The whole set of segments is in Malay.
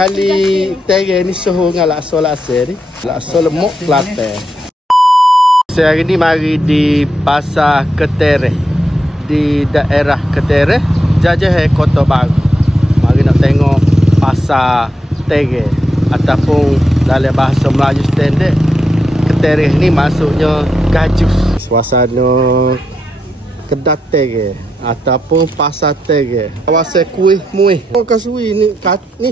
kali tereng ni soho dengan lakso ni. Lakso lemuk Kelantan. Saya hari ni mari di Pasar Ketereh di daerah Ketereh, Jajah Kota Baru. Mari nak tengok pasar tereng ataupun dalam bahasa Melayu standard Ketereh ni maksudnya gajus. Suasana kedai tereng ataupun pasar tereng. Kawasan kuih muih. Oh kasui ni ni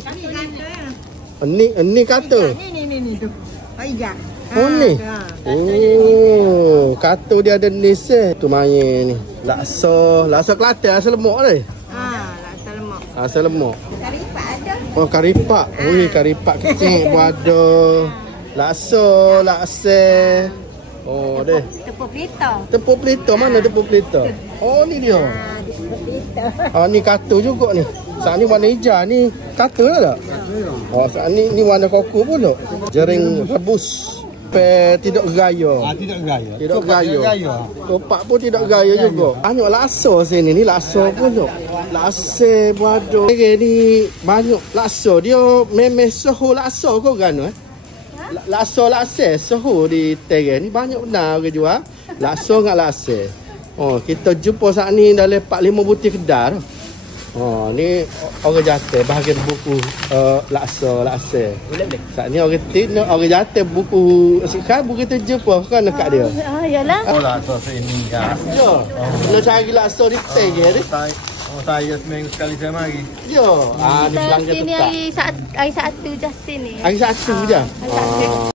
kata. Ni tu. Aija. Oh ni. Oh, kata dia ada ni se. Tu main ni. Lakso Kelantan, lakso lemuk ni. Laksa lemak. Lakso lemuk. Karipak ada. Oh, karipak. Ui, karipak kecil pun ada. Laksa. Oh, deh. Tepung pelita. Mana tepung pelita? Oh, ni dia. Tepung pelita. Ni kata juga ni. Saat ni warna hijau ni kata tak? Oh, saat ni warna koko pun tak? Jaring rebus. Tidak gaya. Tidak gaya. Topak pun tidak gaya juga. Banyak laksa sini ni, laksa pun tak? Laksa pun ada. Ni banyak laksa. Dia memang soho laksa kau kan? Laksa soho di tereng ni banyak benar orang jual. Laksa dengan laksa. Oh, kita jumpa saat ni dalam 4-5 butik kedai. Oh, ni orang jatuh bahagian buku laksa. Saat ni orang jatuh buku sekarang buku kita jumpa kan dekat dia. Yalah. Oh, laksa sini kan. Ya. Nak cari laksa di tereng ni. Oh, saya seminggu sekali saya mari. Ya. Di pelanggan Sini tetap. hari Sabtu je sini. Hari Sabtu je.